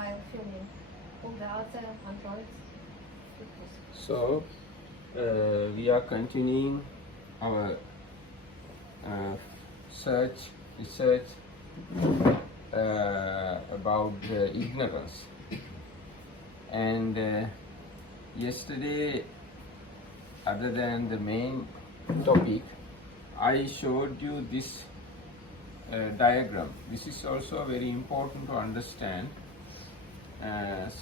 while filming all the other androids. So we are continuing our research about ignorance, and yesterday, other than the main topic, I showed you this diagram. This is also very important to understand,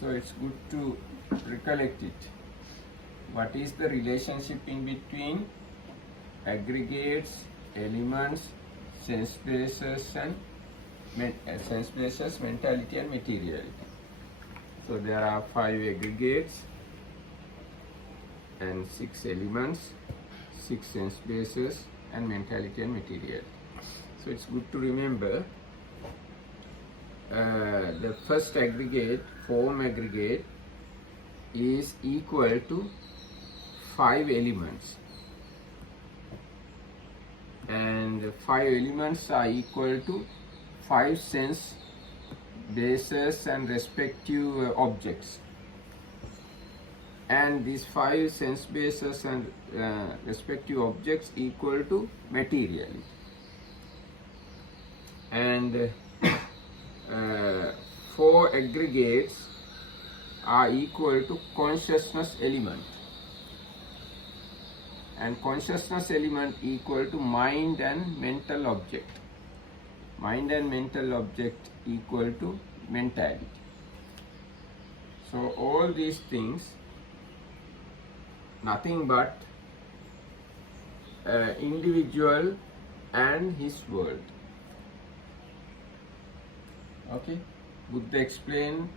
so it's good to recollect it. What is the relationship in between aggregates, elements, sense bases, and sense bases, mentality and materiality? So there are 5 aggregates and 6 elements, 6 sense bases, and mentality and materiality. So it's good to remember the first aggregate, form aggregate, is equal to 5 elements, and 5 elements are equal to 5 sense bases and respective objects, and these 5 sense bases and respective objects equal to materiality, and 4 aggregates are equal to consciousness element, and consciousness element equal to mind and mental object. Mind and mental object equal to mentality. So all these things, nothing but individual and his world. Okay, Buddha explained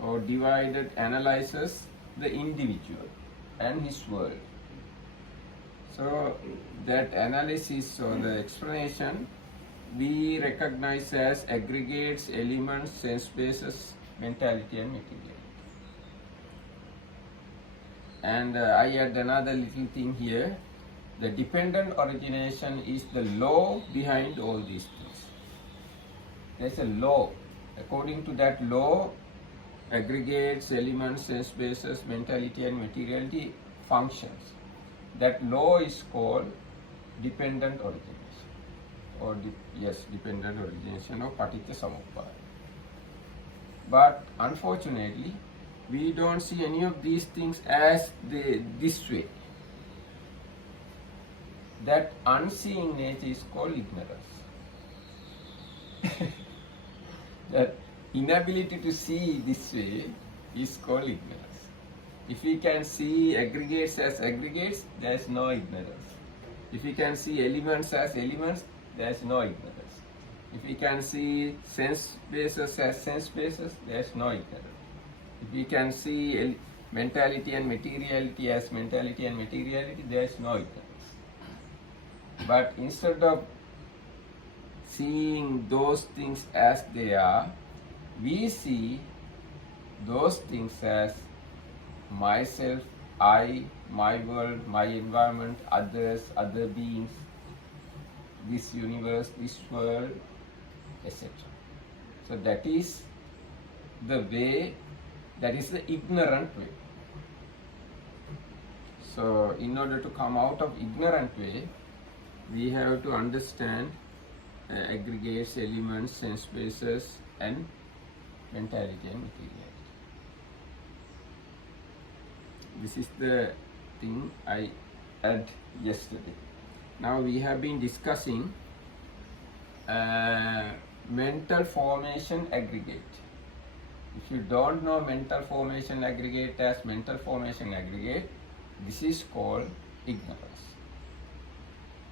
or divided, analyzes the individual and his world. So that analysis or the explanation we recognize as aggregates, elements, sense bases, mentality and materiality. And I add another little thing here. The dependent origination is the law behind all these things. There's a law. According to that law, aggregates, elements, sense bases, mentality and materiality functions. That law is called dependent origination, or dependent origination of Paticca Samuppada. But unfortunately, we don't see any of these things as this way. That unseeing nature is called ignorance. That inability to see this way is called ignorance. If we can see aggregates as aggregates, there is no ignorance. If we can see elements as elements, there is no ignorance. If we can see sense bases as sense bases, there is no ignorance. If we can see mentality and materiality as mentality and materiality, there is no ignorance. But instead of seeing those things as they are, we see those things as myself, I, my world, my environment, others, other beings, this universe, this world, etc. So that is the way, that is the ignorant way. So in order to come out of ignorant way, we have to understand aggregates, elements, sense bases, and mentality and materiality. This is the thing I had yesterday. Now we have been discussing mental formation aggregate. If you don't know mental formation aggregate as mental formation aggregate, this is called ignorance.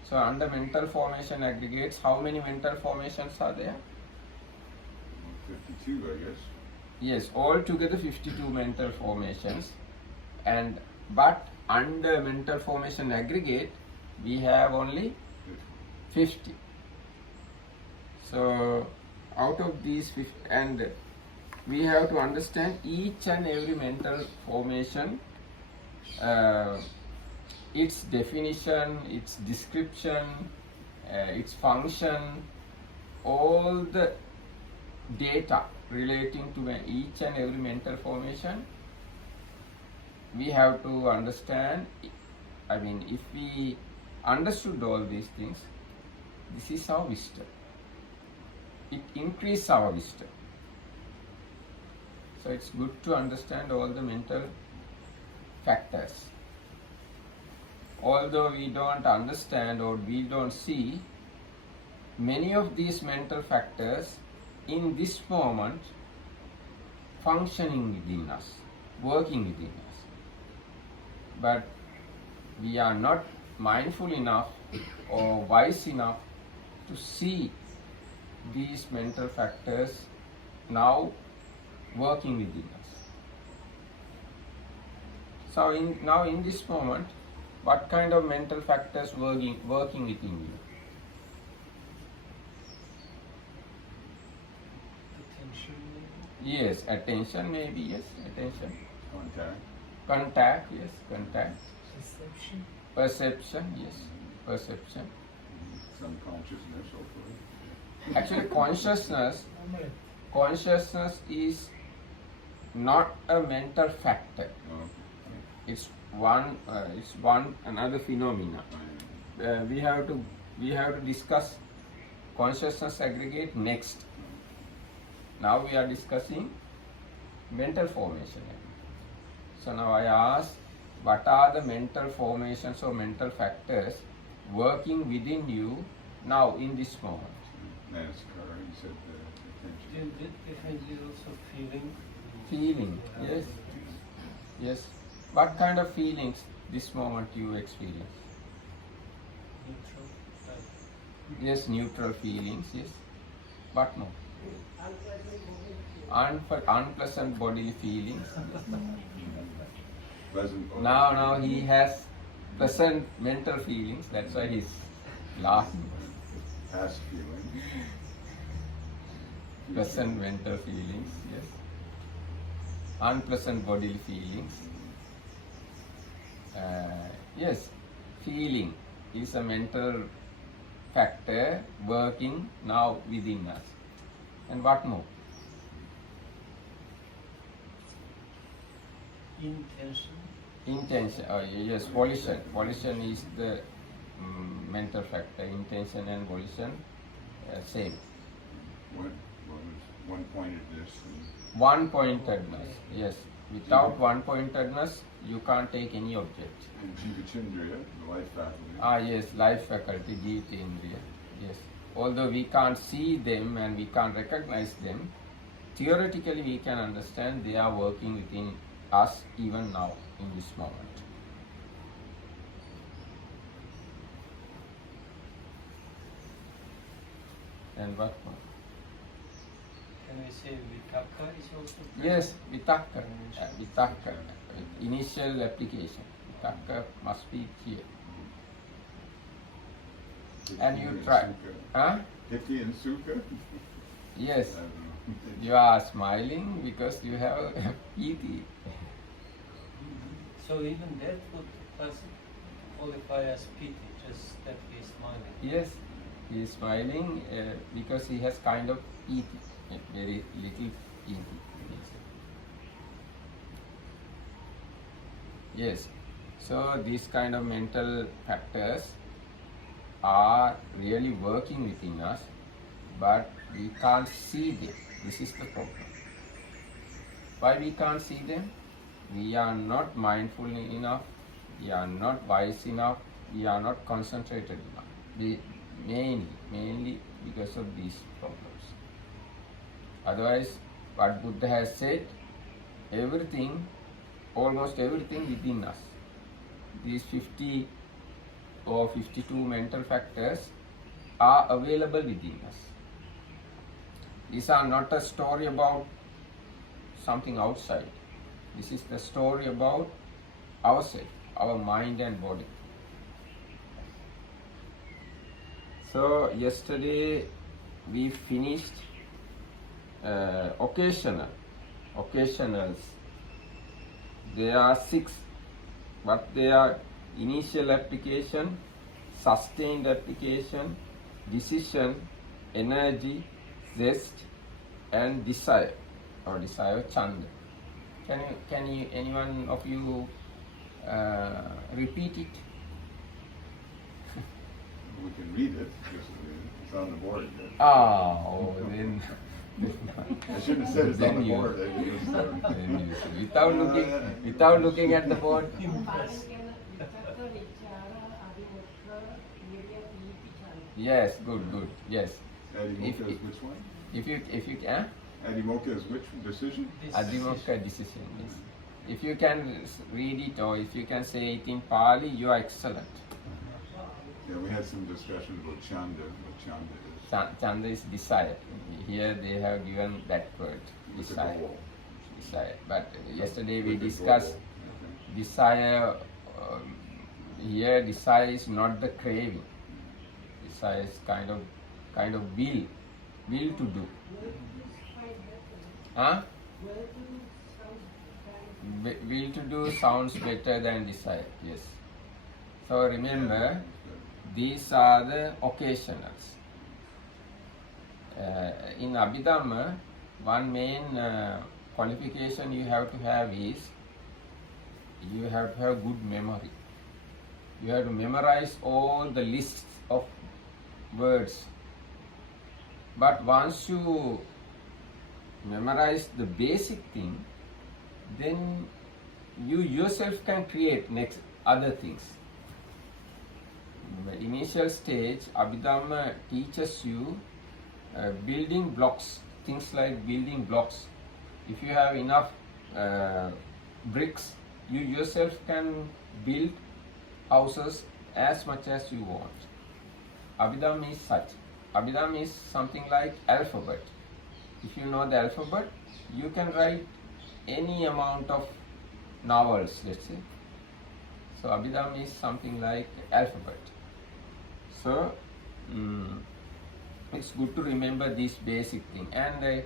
So under mental formation aggregates, how many mental formations are there? 52, I guess. Yes, altogether 52 mental formations. But under mental formation aggregate, we have only 50. So out of these 50, and we have to understand each and every mental formation, its definition, its description, its function, all the data relating to each and every mental formation, we have to understand, I mean, if we understood all these things, this is our wisdom. It increases our wisdom. So it's good to understand all the mental factors. Although we don't understand or we don't see many of these mental factors in this moment functioning within us, working within us. But we are not mindful enough or wise enough to see these mental factors now working within us. So now in this moment, what kind of mental factors working within you? Attention. Yes, attention maybe, yes, attention. Contact. Yes, contact. Perception. Perception, yes, perception. Some consciousness, hopefully. Actually, consciousness is not a mental factor. It's one another phenomena. We have to discuss consciousness aggregate next. Now we are discussing mental formation. So now I ask, what are the mental formations or mental factors working within you now in this moment? NASCAR, you said the attention. Behind is also feeling. Feeling, yes. Yes. What kind of feelings this moment you experience? Neutral. Yes, neutral feelings, yes. What more? Unpleasant bodily feelings. Pleasant. Now he has pleasant mental feelings, that's why he's laughing. Past feeling. Pleasant mental feelings, yes. Unpleasant bodily feelings. Yes, feeling is a mental factor working now within us. And what more? Intention. Oh, yes, volition. Volition is the mental factor. Intention and volition, same. One-pointedness. One-pointedness, yes. Without one-pointedness, you can't take any object. And Jivachendriya, the life faculty. Yes, life faculty, Jivachendriya, yes. Although we can't see them and we can't recognize them, theoretically we can understand they are working within us even now in this moment. And what more? Can we say Vitakka is also present? Yes, Vitakka. Vitakka. Initial application. Vitakka must be here. And you try. Huh? Hippie and Sukha? Yes. I don't know. You are smiling because you have a pity. So even that would qualify as pity, just that he is smiling. Yes, he is smiling because he has kind of pity, very little pity. Yes, so these kind of mental factors are really working within us, but we can't see them. This is the problem. Why we can't see them? We are not mindful enough, we are not wise enough, we are not concentrated enough. Mainly because of these problems. Otherwise, what Buddha has said, everything, almost everything within us, these 50 or 52 mental factors are available within us. These are not a story about something outside. This is the story about ourselves, our mind and body. So yesterday we finished occasionals. There are 6, but they are initial application, sustained application, decision, energy, zest, and desire, or desire chanda. Can you anyone of you repeat it? We can read it, it's on the board. Then I shouldn't have said it's on Then the you- board. I just, then you- without looking at the board. Yes, good. Yes. Adhimokkha is which one? If you can, Adhimokkha is which decision? Adhimokkha decision. Yes. If you can read it, or if you can say it in Pali, you are excellent. Yeah, we had some discussion about chanda, what chanda is. Chanda is desire. Here they have given that word, With the desire. goal. Desire. But yesterday we With the discussed goal, okay. desire. Here, desire is not the craving. Desire is kind of will to do. Huh? Will to do sounds better than desire. Yes. So remember, these are the occasionals. In Abhidhamma, one main qualification you have to have is you have to have good memory. You have to memorize all the lists of words. But once you memorize the basic thing, then you yourself can create next other things. In the initial stage, Abhidhamma teaches you building blocks, things like building blocks. If you have enough bricks, you yourself can build houses as much as you want. Abhidhamma is such. Abhidhamma is something like alphabet. If you know the alphabet, you can write any amount of novels, let's say. So Abhidhamma is something like alphabet. So it's good to remember this basic thing. And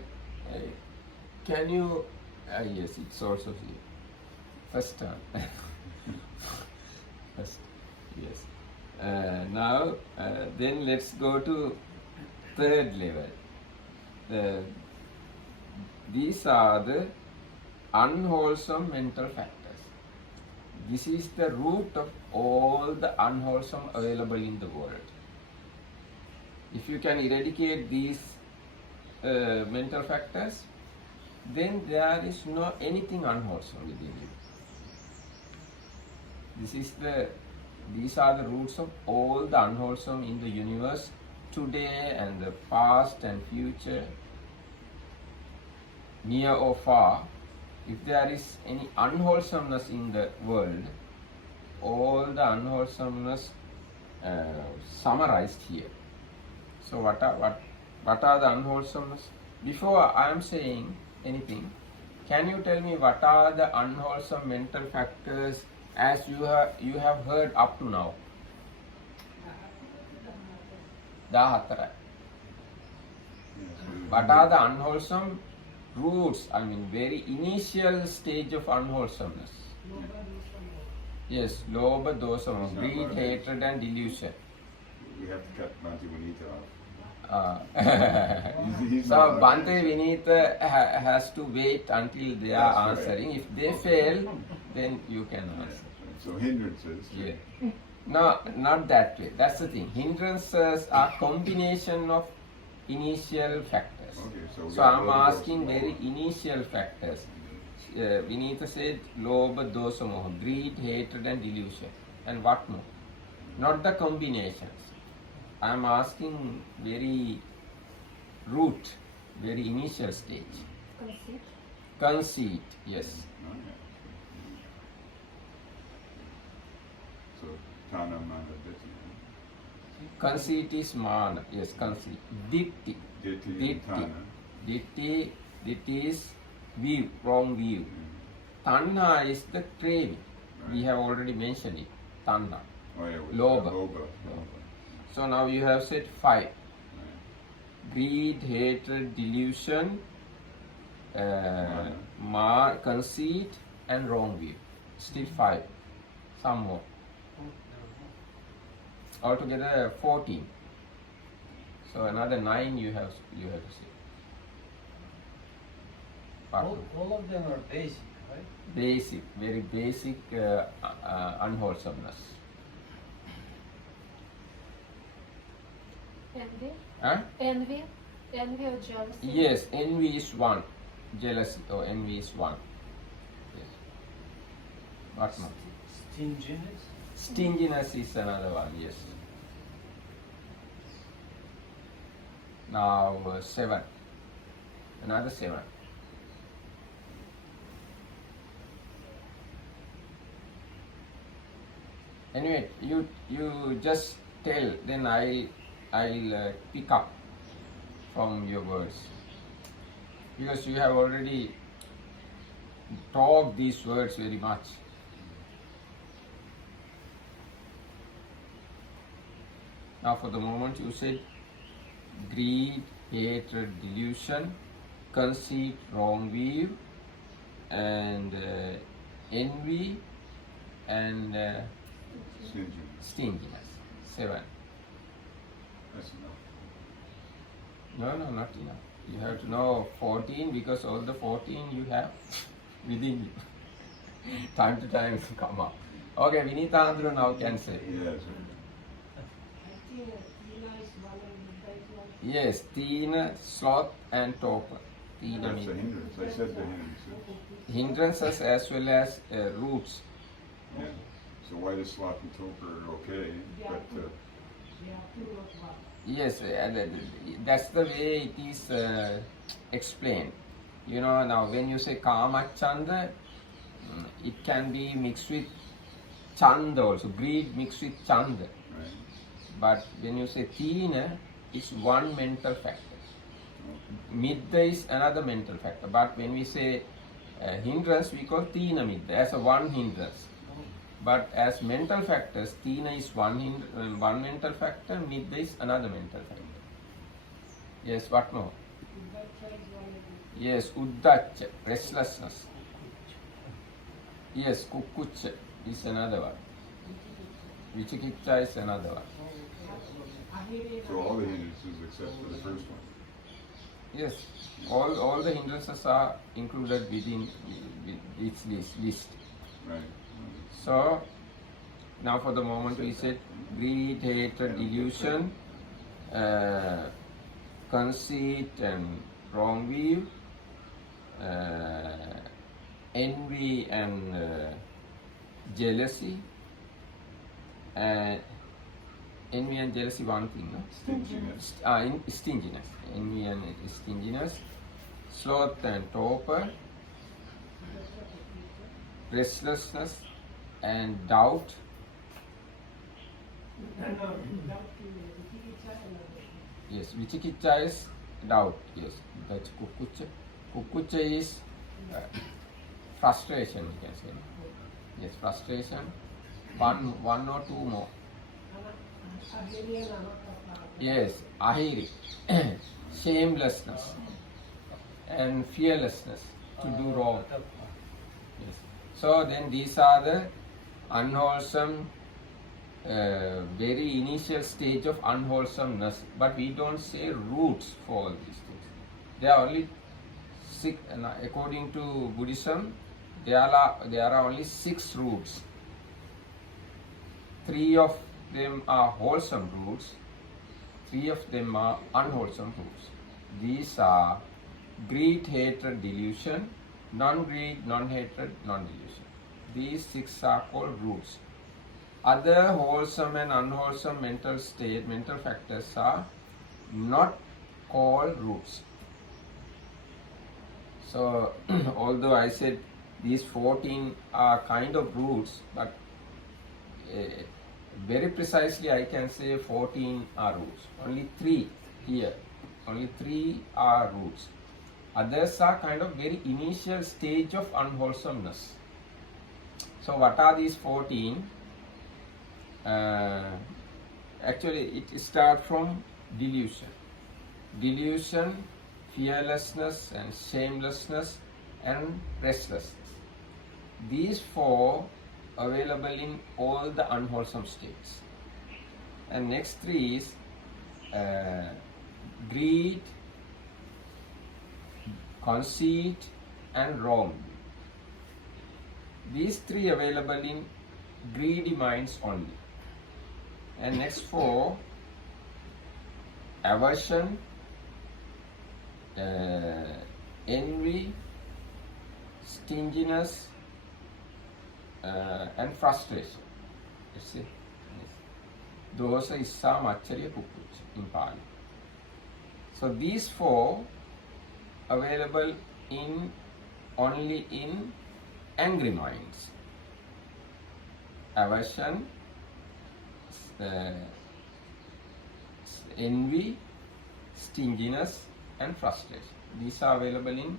can you? Yes, it's also here. First term. First, yes. Now, then let's go to third level. These are the unwholesome mental factors. This is the root of all the unwholesome available in the world. If you can eradicate these mental factors, then there is no anything unwholesome within you. These are the roots of all the unwholesome in the universe today and the past and future, near or far. If there is any unwholesomeness in the world, all the unwholesomeness summarized here. So what are the unwholesomeness? Before I am saying anything, can you tell me what are the unwholesome mental factors as you have heard up to now? 14. What are the unwholesome roots? I mean, very initial stage of unwholesomeness. Yes, lobha, dosa, moha, greed, hatred, and delusion. We have to cut Bhante Vinita off. He's So not Bhante allowed. Vinita has to wait until they are That's right. answering. If they fail, then you can answer. So hindrances. Yeah. No, not that way. That's the thing. Hindrances are combination of initial factors. Okay, so we So got I'm lobha, dosa, asking moha. very initial factors. Vinita said lobha, dosa, moha, greed, hatred, and delusion. And what more? Not the combinations. I'm asking very root, very initial stage. Conceit. Conceit, yes. Okay. So Tana Mana Ditti. Conceit is mana, yes, conceit. Ditti. Ditti and Tana. Ditti is view, wrong view. Tanha is the craving. We have already mentioned it. Tanha. Oh yeah, with Lobha. Lobha. So now you have said 5. Right. Greed, hatred, delusion, conceit, and wrong view. Still 5. Some more. Altogether 14. So another 9 you have to say. All of them are basic, right? Basic, very basic unwholesomeness. Envy? Huh? Envy? Envy or jealousy? Yes, envy is one. Jealousy or envy is one. Yes. What more? Stinginess. Stinginess is another one, yes. Now 7. Another 7. Anyway, you just tell, then I'll pick up from your words, because you have already talked these words very much. Now for the moment you said greed, hatred, delusion, conceit, wrong view, and envy, and stinginess. 7. That's enough. No, not enough. You have to know 14, because all the 14 you have within you. Time to time come up. Okay, Vinithandra now can say. Yes. Yes, Tina, sloth and torpor. Tina That's a means hindrance. I said the hindrance. hindrances as well as roots. Yeah. So why does sloth and torpor okay, but Yes, that's the way it is explained. You know, now when you say kama chanda, it can be mixed with chanda also. Greed mixed with chanda. right? But when you say tina, it's one mental factor. Midda is another mental factor. But when we say hindrance, we call tina midda as a one hindrance. But as mental factors, tina is one mental factor, midda is another mental factor. Yes, what more? Yes, uddacha, restlessness. Yes, kukkucha is another one. Vichikiccha is another one. So all the hindrances except for the first one. Yes, all the hindrances are included within this list. Right. So, now for the moment we said greed, hatred, delusion, conceit and wrong view, envy and jealousy, envy and jealousy one thing, no? Stinginess. Stinginess, envy and stinginess, sloth and torpor, restlessness and doubt, yes, vichikiccha is doubt, yes, that's kukkucha. Kukkucha is frustration, we can say. Yes, frustration. One or two more. Yes, ahiri, shamelessness and fearlessness to do wrong. Yes. So then these are the unwholesome, very initial stage of unwholesomeness. But we don't say roots for all these things. There are only 6, according to Buddhism, there are only 6 roots. 3 of them are wholesome roots, 3 of them are unwholesome roots. These are greed, hatred, delusion, non-greed, non-hatred, non-delusion. These 6 are called roots. Other wholesome and unwholesome mental factors are not called roots. So, although I said these 14 are kind of roots, but very precisely I can say 14 are roots. Only 3 here. Only 3 are roots. Others are kind of very initial stage of unwholesomeness. So what are these 14? Actually it starts from delusion. Delusion, fearlessness and shamelessness and restlessness. These 4 available in all the unwholesome states. And next 3 is greed, conceit, and wrong view. These three available in greedy minds only. And next four: aversion, envy, stinginess, and frustration. You see? Yes. Dosa, issa, machariya, kukucha in Pali. So these four available in only in angry minds: aversion, envy, stinginess, and frustration. These are available in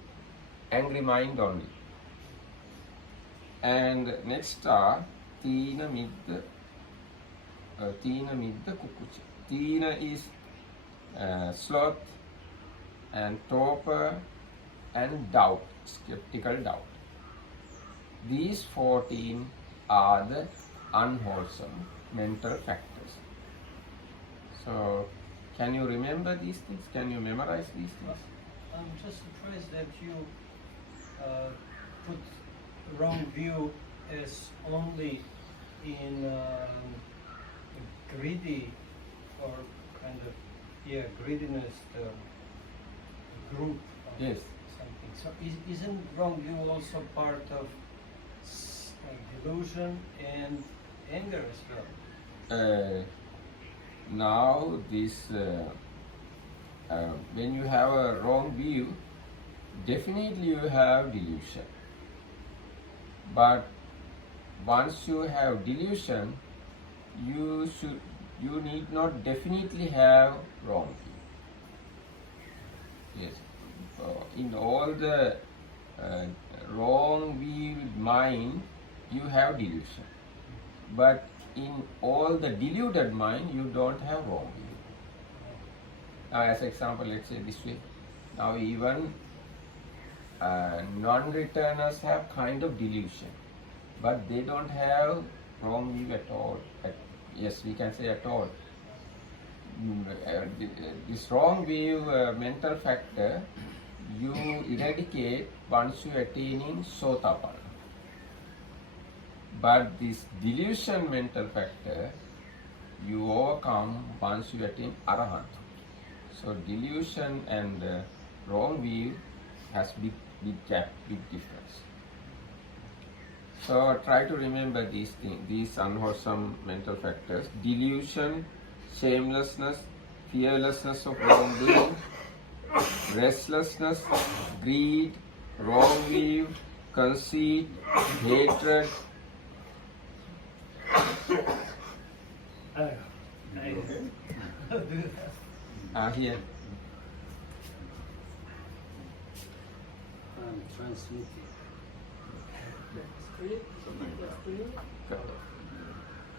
angry mind only. And next are Tina Midda Kukucha. Tina is sloth and torpor and doubt, skeptical doubt. These 14 are the unwholesome mental factors. So, can you remember these things? Can you memorize these things? I'm just surprised that you put wrong view as only in greedy or kind of greediness group. Yes. Something. So isn't wrong view also part of delusion and anger as well? Now this when you have a wrong view, definitely you have delusion. But once you have delusion, you need not definitely have wrong view. Yes. In all the wrong viewed mind, you have delusion. But in all the deluded mind, you don't have wrong view. Now, as example, let's say this way. Now, even non-returners have kind of delusion, but they don't have wrong view at all. Yes, we can say at all. This wrong view mental factor, you eradicate once you attaining Sotapanna. But this delusion mental factor, you overcome once you attain Arahant. So delusion and wrong view has big gap, big difference. So try to remember these things, these unwholesome mental factors: delusion, shamelessness, fearlessness of wrongdoing, restlessness, greed, wrong view, conceit, hatred. Here. I'm transmitting.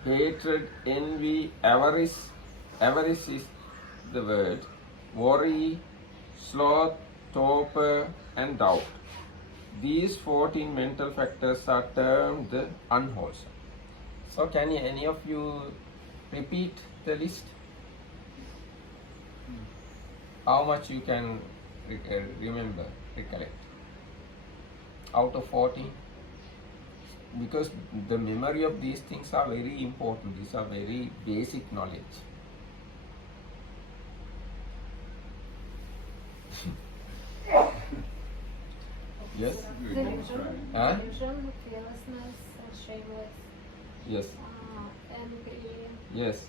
Hatred, envy, avarice. Avarice is the word. Worry, sloth, torpor, and doubt. These 14 mental factors are termed the unwholesome. So, can any of you repeat the list? How much you can remember, recollect? Out of 14? Because the memory of these things are very important. These are very basic knowledge. Yes? Delusion, Huh? delusion, fearlessness, shameless, Yes. envy, Yes.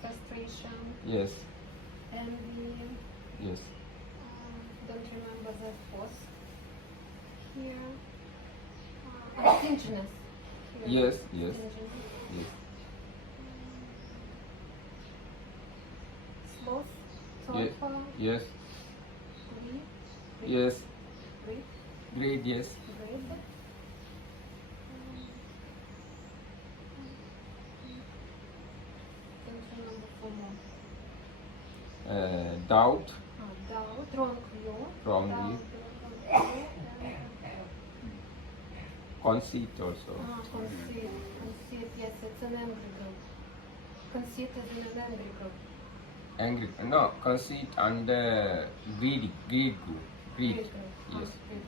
frustration, Yes. envy. Yes. Don't remember the fourth here. Stinginess. Here. Yes. Yes. Stinginess. Yes. Sloth, Ye- torpor, Yes. greed, Yes. greed, Great. Yes. greed. Don't remember four more. Doubt. Doubt, wrong view. Wrong Doubt, view. wrong view, Conceit also. conceit. Conceit, yes, it's an angry group. Conceit is in an angry group. Angry. No, conceit under greed group. Greed. Greed. Yes. Greed.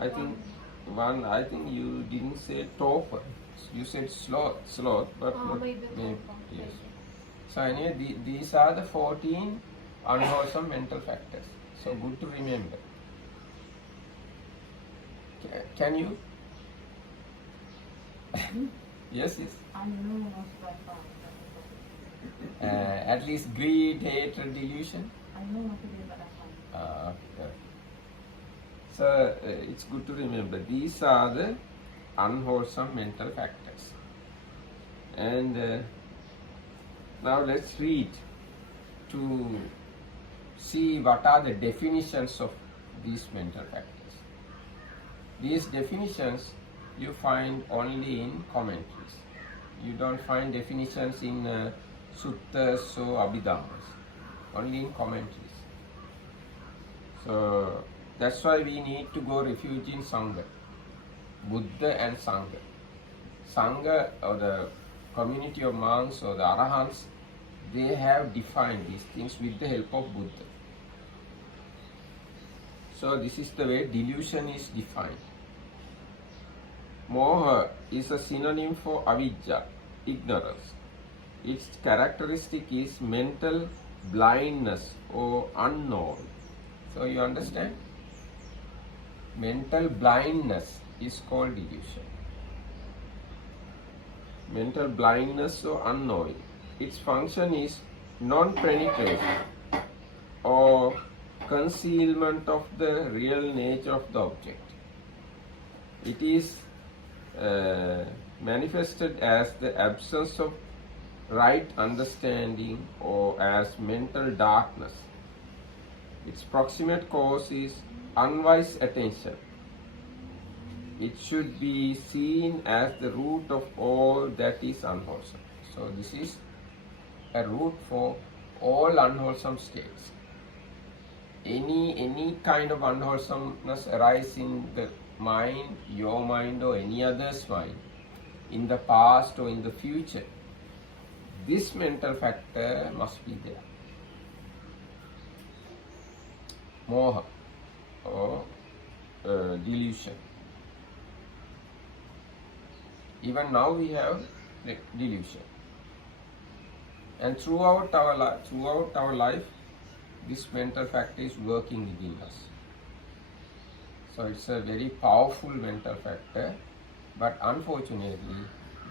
And I think one. I think you didn't say torpor. You said sloth, but not maybe maybe. torpor, Yes. maybe. So anyway, these are the 14 unwholesome mental factors. So good to remember. Can you? Yes. I know most of that. At least greed, hatred, delusion. I know what it is, but I can't. Okay. So it's good to remember these are the unwholesome mental factors. And now let's read to see what are the definitions of these mental factors. These definitions you find only in commentaries. You don't find definitions in suttas or abhidhammas, only in commentaries. So that's why we need to go refuge in Sangha, Buddha and Sangha. Sangha, or the community of monks or the Arahants, they have defined these things with the help of Buddha. So this is the way delusion is defined. Moha is a synonym for avidya, ignorance. Its characteristic is mental blindness or unknown. So you understand? Mental blindness is called delusion. Mental blindness or unknowing. Its function is non-penetration or concealment of the real nature of the object. It is manifested as the absence of right understanding or as mental darkness. Its proximate cause is unwise attention. It should be seen as the root of all that is unwholesome. So this is a root for all unwholesome states. Any kind of unwholesomeness arise in the mind, your mind or any other's mind, in the past or in the future, this mental factor must be there. Moha or delusion. Even now we have delusion. And throughout our life, this mental factor is working within us. So it's a very powerful mental factor, but unfortunately,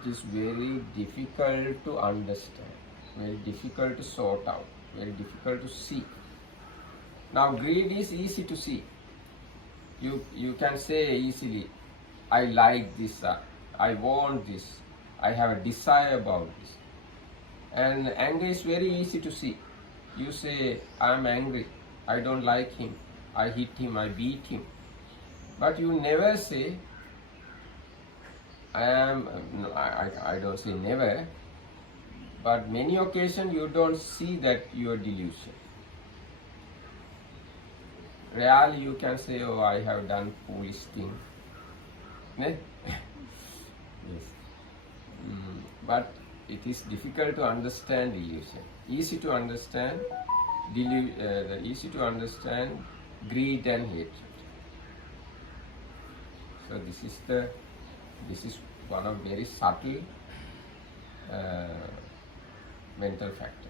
it is very difficult to understand, very difficult to sort out, very difficult to see. Now, greed is easy to see. You can say easily, I like this, I want this, I have a desire about this. And anger is very easy to see. You say, I am angry, I don't like him, I hit him, I beat him. But you never say, I don't say never, but many occasions you don't see that you are delusion. Rarely you can say, oh, I have done foolish thing. Yes. But it is difficult to understand delusion. Easy to understand greed and hatred. So this is one of very subtle mental factor.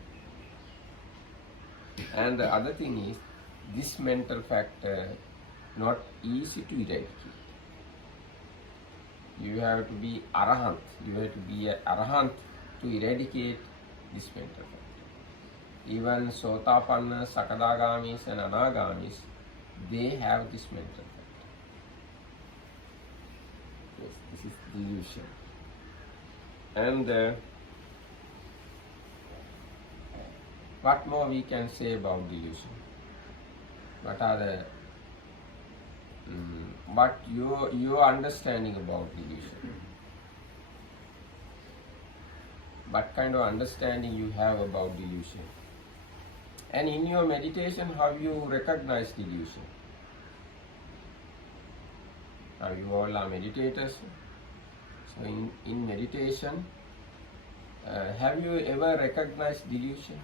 And the other thing is, this mental factor not easy to eradicate. You have to be arahant. You have to be an arahant to eradicate this mental factor. Even sotapanna, sakadagamis and anagamis, they have this mental factor. Yes, this is delusion. And what more we can say about delusion? What are the what your understanding about delusion? What kind of understanding you have about delusion? And in your meditation, how you recognize delusion? Now you all are meditators. So in meditation, have you ever recognized delusion?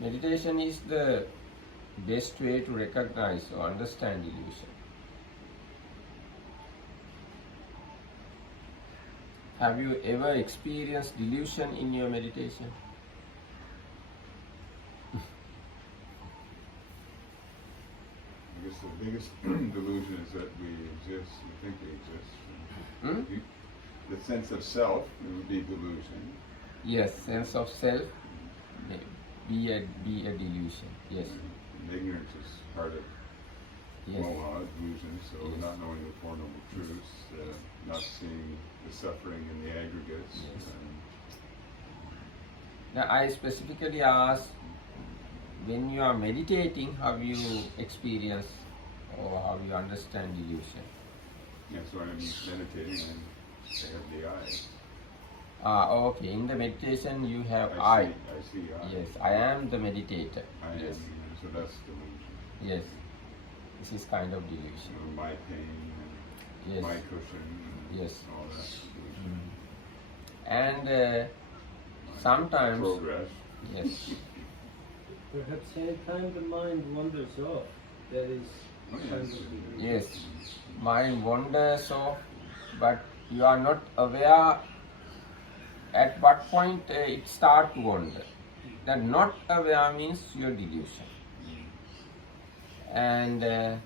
Meditation is the best way to recognize or understand delusion. Have you ever experienced delusion in your meditation? I guess the biggest delusion is that we exist, we think we exist. The sense of self would be delusion. Yes, sense of self may be a delusion. Yes. And ignorance is part of Yes. delusion, so Yes. not knowing the Four Noble Truths, not seeing the suffering in the aggregates. Yes. Now I specifically ask, when you are meditating, how you experience or how you understand delusion? Yeah, so I'm meditating and I have the eyes. Okay. In the meditation you have I I. see eyes. Yes, I am the meditator. I am, Yes. so that's delusion. Yes. This is kind of delusion. My pain and Yes. my cushion and Yes. all that delusion. And sometimes, Progress. yes, Perhaps anytime the mind wanders off, that is Oh, yes. kind of delusion. yes, mind wanders off, but you are not aware at what point it starts to wander. That not aware means your delusion. And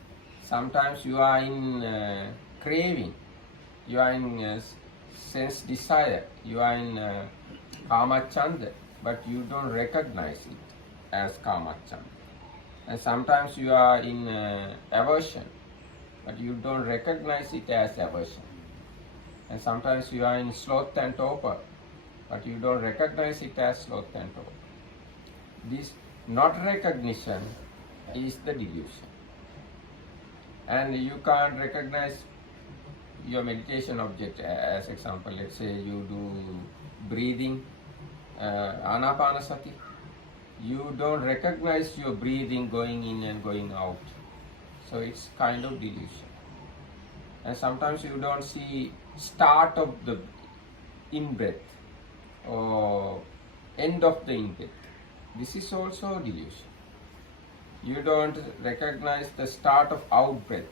sometimes you are in craving, you are in sense desire, you are in kamachanda, but you don't recognize it as kamachanda. And sometimes you are in aversion, but you don't recognize it as aversion. And sometimes you are in sloth and torpor, but you don't recognize it as sloth and torpor. This not recognition is the delusion. And you can't recognize your meditation object. As example, let's say you do breathing, anapanasati. You don't recognize your breathing going in and going out. So it's kind of delusion. And sometimes you don't see start of the in-breath or end of the in-breath. This is also delusion. You don't recognize the start of out-breath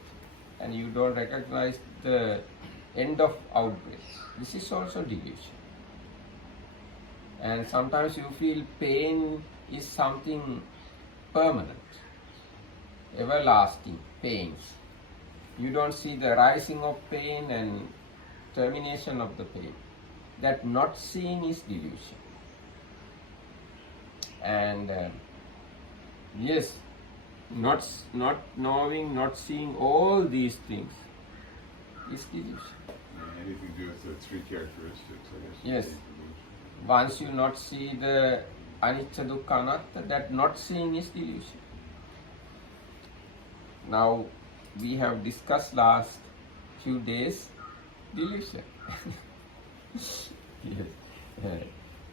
and you don't recognize the end of out-breath. This is also delusion. And sometimes you feel pain is something permanent, everlasting pains. You don't see the rising of pain and termination of the pain. That not seeing is delusion. And yes, not knowing, not seeing all these things is delusion. Anything to do with the three characteristics, I guess. Yes. is delusion. Once you not see the anicca dukkha anatta, that not seeing is delusion. Now we have discussed last few days delusion. Yes.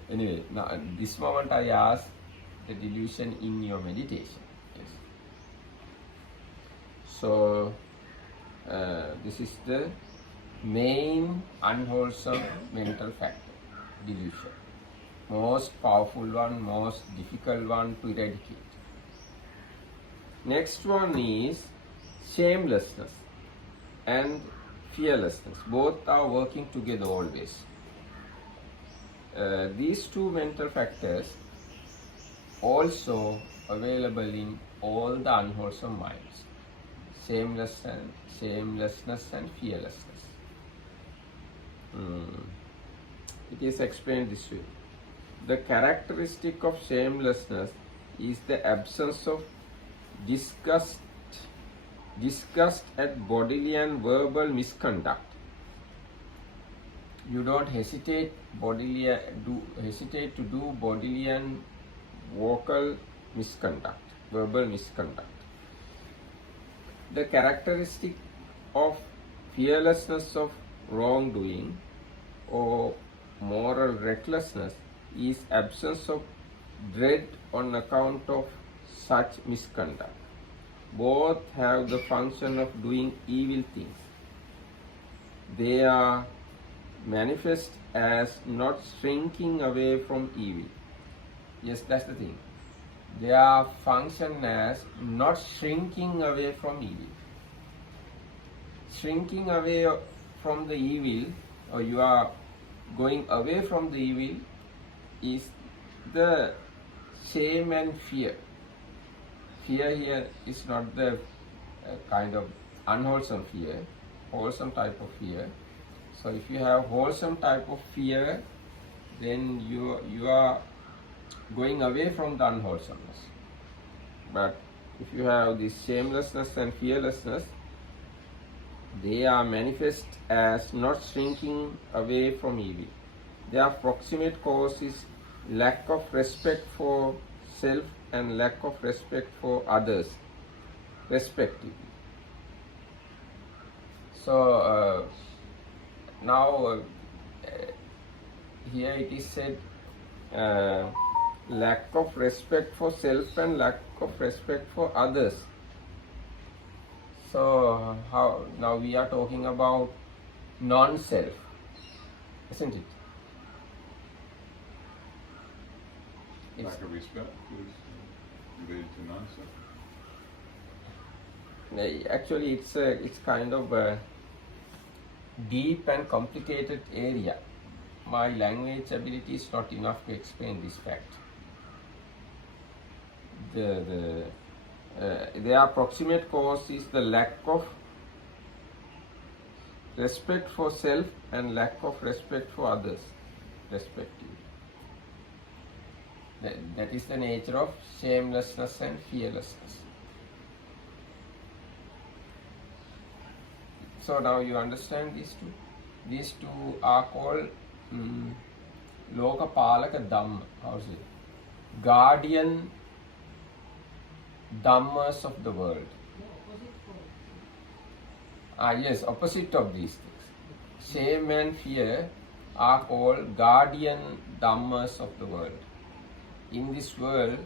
Anyway, now at this moment I ask the delusion in your meditation. Yes. So this is the main unwholesome mental factor, delusion. Most powerful one, most difficult one to eradicate. Next one is shamelessness and fearlessness. Both are working together always. These two mental factors also available in all the unwholesome minds. Shamelessness and fearlessness. It is explained this way. The characteristic of shamelessness is the absence of disgust at bodily and verbal misconduct. You don't hesitate to do bodily and vocal misconduct, verbal misconduct. The characteristic of fearlessness of wrongdoing or moral recklessness is absence of dread on account of such misconduct. Both have the function of doing evil things. They are manifest as not shrinking away from evil. Yes, that's the thing. they are function as not shrinking away from evil. Shrinking away from the evil, or you are going away from the evil, is the shame and fear. Fear here is not the kind of unwholesome fear, wholesome type of fear. So if you have wholesome type of fear, then you are going away from the unwholesomeness. But if you have this shamelessness and fearlessness, they are manifest as not shrinking away from evil. Their proximate cause is lack of respect for self and lack of respect for others, respectively. So now here it is said lack of respect for self and lack of respect for others. So how now we are talking about non-self, isn't it? Lack of respect is related to non-self. Actually, it's kind of a deep and complicated area. My language ability is not enough to explain this fact. Their approximate cause is the lack of respect for self and lack of respect for others, respectively. That is the nature of shamelessness and fearlessness. So now you understand these two. These two are called Lokapalaka Dhamma. How is it? Guardian Dhammas of the world. Yes, opposite of these things. Shame and fear are called guardian Dhammas of the world. In this world,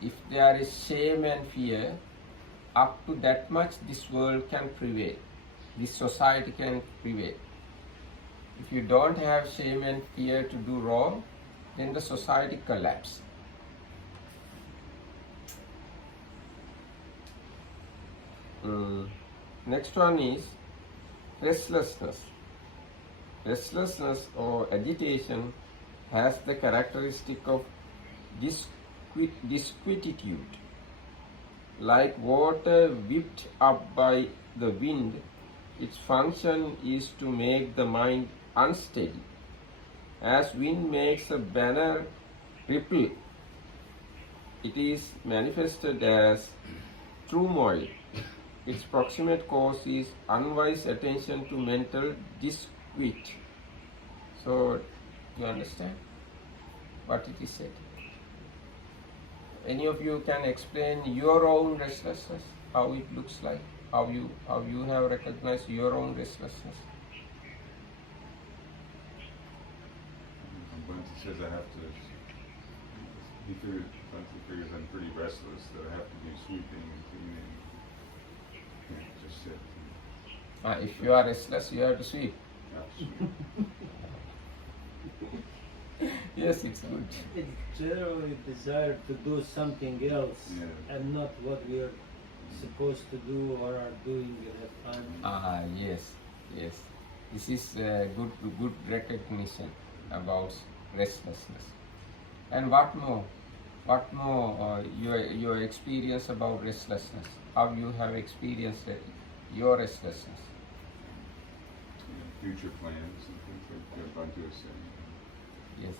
if there is shame and fear, up to that much this world can prevail. This society can prevail. If you don't have shame and fear to do wrong, then the society collapses. Next one is restlessness. Restlessness or agitation has the characteristic of disquietude. Like water whipped up by the wind, its function is to make the mind unsteady. As wind makes a banner ripple, it is manifested as turmoil. Its proximate cause is unwise attention to mental disquiet. So, you understand what it is said? Any of you can explain your own restlessness, how it looks like, how you have recognized your own restlessness? Bunty says I have to. He figures I'm pretty restless, that I have to do sweeping and cleaning. Can't just sit. If you are restless, you have to sweep. Yes, it's good. It's generally desire to do something else and not what we are supposed to do or are doing at that time. Yes. This is good recognition about restlessness. And what more? Your experience about restlessness? How you have experienced your restlessness? Future plans and things like Bunty was saying. Yes,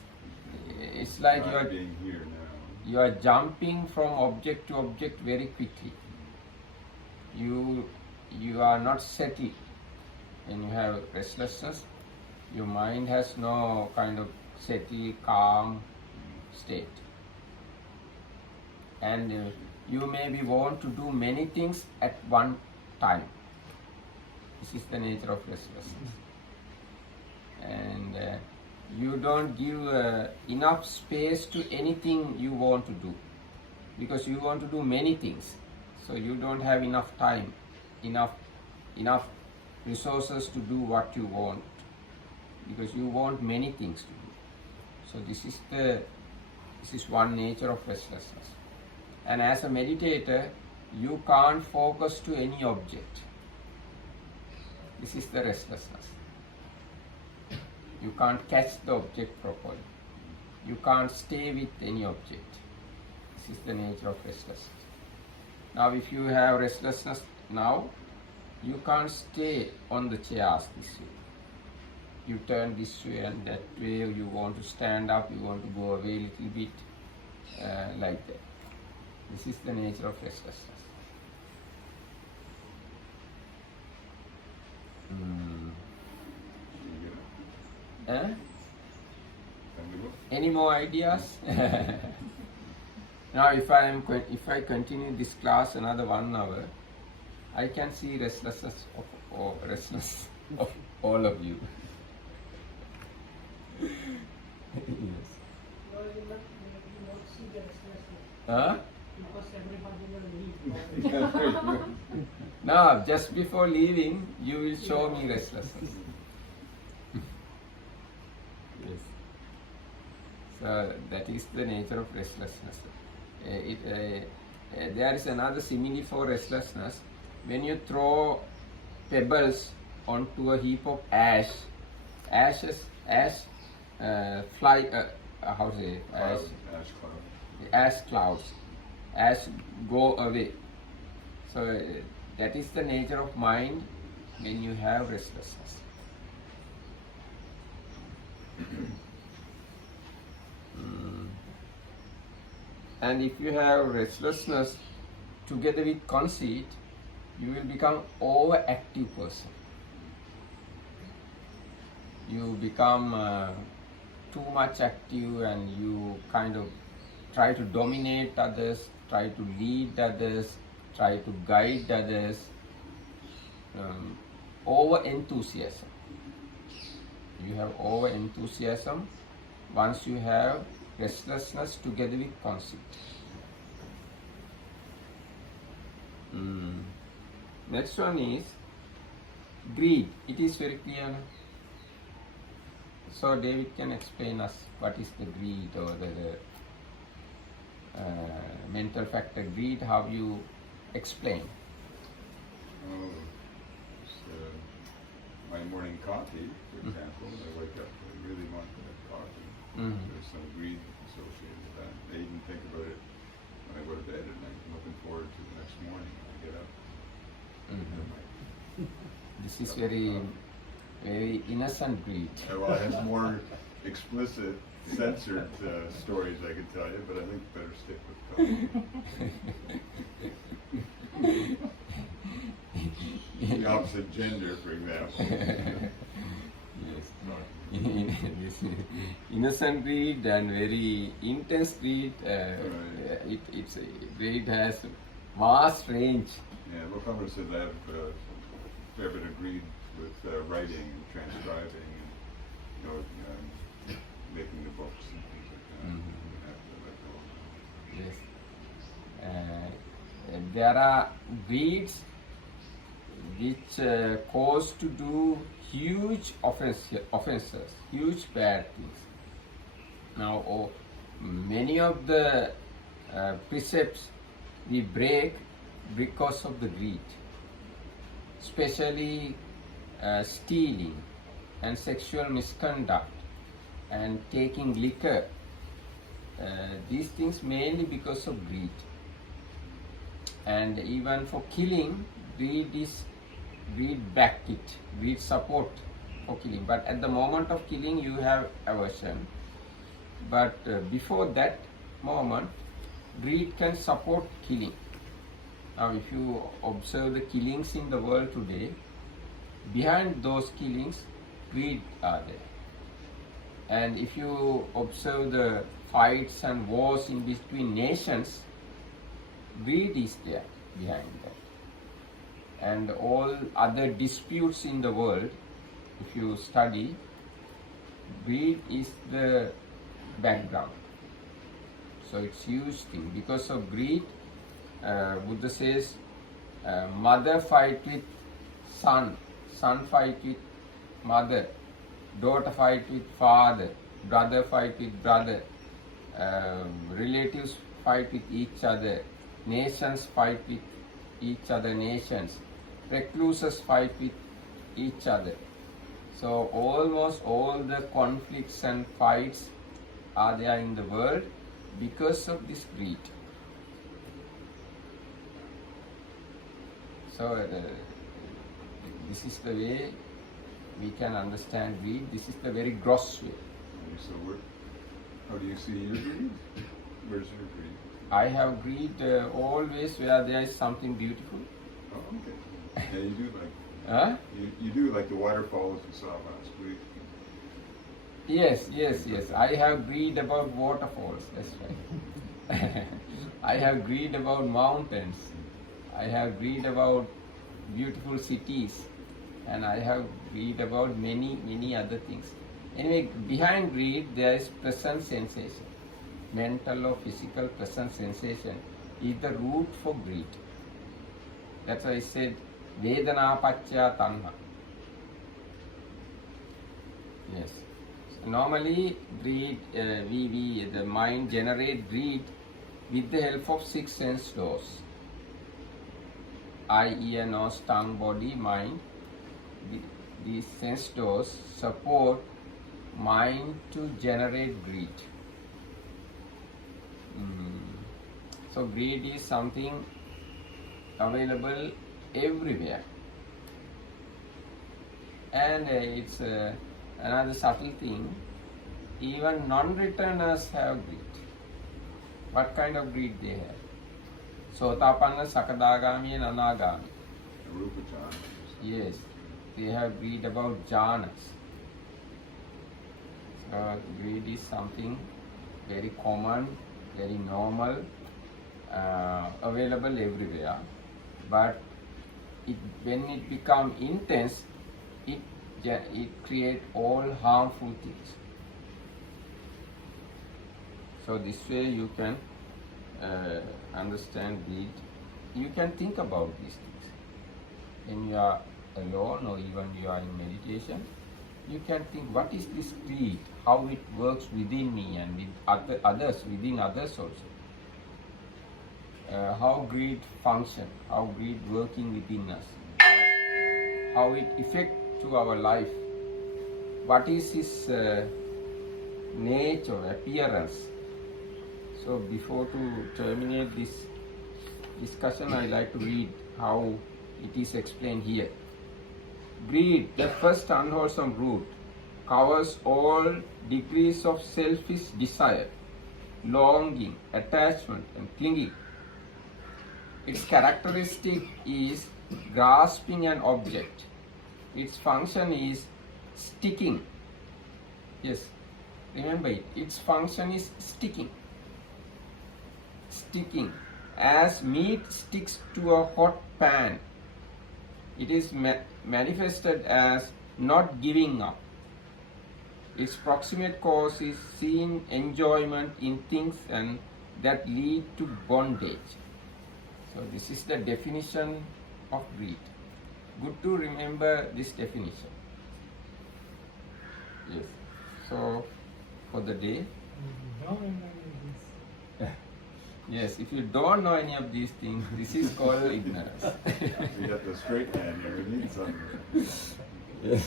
it's like being here now. you are jumping from object to object very quickly. You are not settled. When you have restlessness, your mind has no kind of settled, calm state. And you maybe want to do many things at one time. This is the nature of restlessness. And you don't give enough space to anything you want to do, because you want to do many things. So you don't have enough time, enough resources to do what you want, because you want many things to do. So this is one nature of restlessness. And as a meditator, you can't focus to any object. This is the restlessness. You can't catch the object properly. You can't stay with any object. This is the nature of restlessness. Now if you have restlessness now, you can't stay on the chairs this way. You turn this way and that way, you want to stand up, you want to go away a little bit, like that. This is the nature of restlessness. Any more ideas? Now if I continue this class another 1 hour, I can see restlessness of all of you. Yes. No, you will not see the restlessness. Huh? Because everybody will leave. Now, just before leaving, you will show me restlessness. Yes. So that is the nature of restlessness. There is another simile for restlessness. When you throw pebbles onto a heap of ash fly. How to say? Ash clouds. Ash go away. So that is the nature of mind when you have restlessness. And if you have restlessness together with conceit, you will become overactive person. You become too much active and you kind of try to dominate others, try to lead others, try to guide others. Over enthusiasm. You have over enthusiasm once you have restlessness together with conceit. Next one is greed. It is very clear. So David can explain us what is the greed or the mental factor greed. How you explain? My morning coffee, for example, I wake up, I really want to have coffee. There's some greed associated with that. I even think about it when I go to bed at night. I'm looking forward to the next morning when I get up. This is very, very innocent greed. Well, I have more explicit, censored stories I could tell you, but I think better stick with coffee. The opposite gender, for example. Yes. This innocent greed and very intense greed. Greed has vast range. Yeah, well, Congress said I have a fair bit of greed with writing and transcribing and making the books and things like that. Yes. There are greeds which cause to do huge offenses, huge bad things. Now, many of the precepts we break because of the greed, especially stealing and sexual misconduct and taking liquor. These things mainly because of greed. And even for killing, greed backed it, greed support for killing. But at the moment of killing, you have aversion. But before that moment, greed can support killing. Now, if you observe the killings in the world today, behind those killings, greed are there. And if you observe the fights and wars in between nations, greed is there behind that. And all other disputes in the world, if you study, greed is the background. So it's huge thing. Because of greed, Buddha says, mother fight with son, son fight with mother, daughter fight with father, brother fight with brother, relatives fight with each other, nations fight with each other, nations. Recluses fight with each other. So almost all the conflicts and fights are there in the world because of this greed. So this is the way we can understand greed. This is the very gross way. Okay, so how do you see your greed? Where's your greed? I have greed always where there is something beautiful. Oh, okay. Yeah, you do like Huh? you do like the waterfalls you saw last week. Yes. I have greed about waterfalls. That's right. I have greed about mountains. I have greed about beautiful cities, and I have greed about many other things. Anyway, behind greed there is present sensation. Mental or physical present sensation is the root for greed. That's why I said Vedana Pacchaya Tanha. Yes. So normally greed, the mind generate greed with the help of 6 sense doors. Eye, ear, nose, tongue, body, mind. These sense doors support mind to generate greed. So greed is something available everywhere, and it's another subtle thing. Even non-returners have greed. What kind of greed they have? Sotapanna, Sakadagami and Anagami. Rupa jhana. Yes, they have greed about jhanas. So greed is something very common, very normal, available everywhere. But when it becomes intense, it creates all harmful things. So this way you can understand greed. You can think about these things. When you are alone or even you are in meditation, you can think, what is this greed? How it works within me and with others, within others also. How greed function, how greed working within us, how it affects to our life. What is its nature, appearance? So before to terminate this discussion, I like to read how it is explained here. Greed, the first unwholesome root, covers all degrees of selfish desire, longing, attachment and clinging. Its characteristic is grasping an object. Its function is sticking. Yes, remember it. Its function is sticking. Sticking. As meat sticks to a hot pan, it is manifested as not giving up. Its proximate cause is seeing enjoyment in things and that lead to bondage. So this is the definition of greed. Good to remember this definition. Yes. So for the day. Yes, if you don't know any of these things, this is called ignorance. You got the straight man here, he needs something. Yes.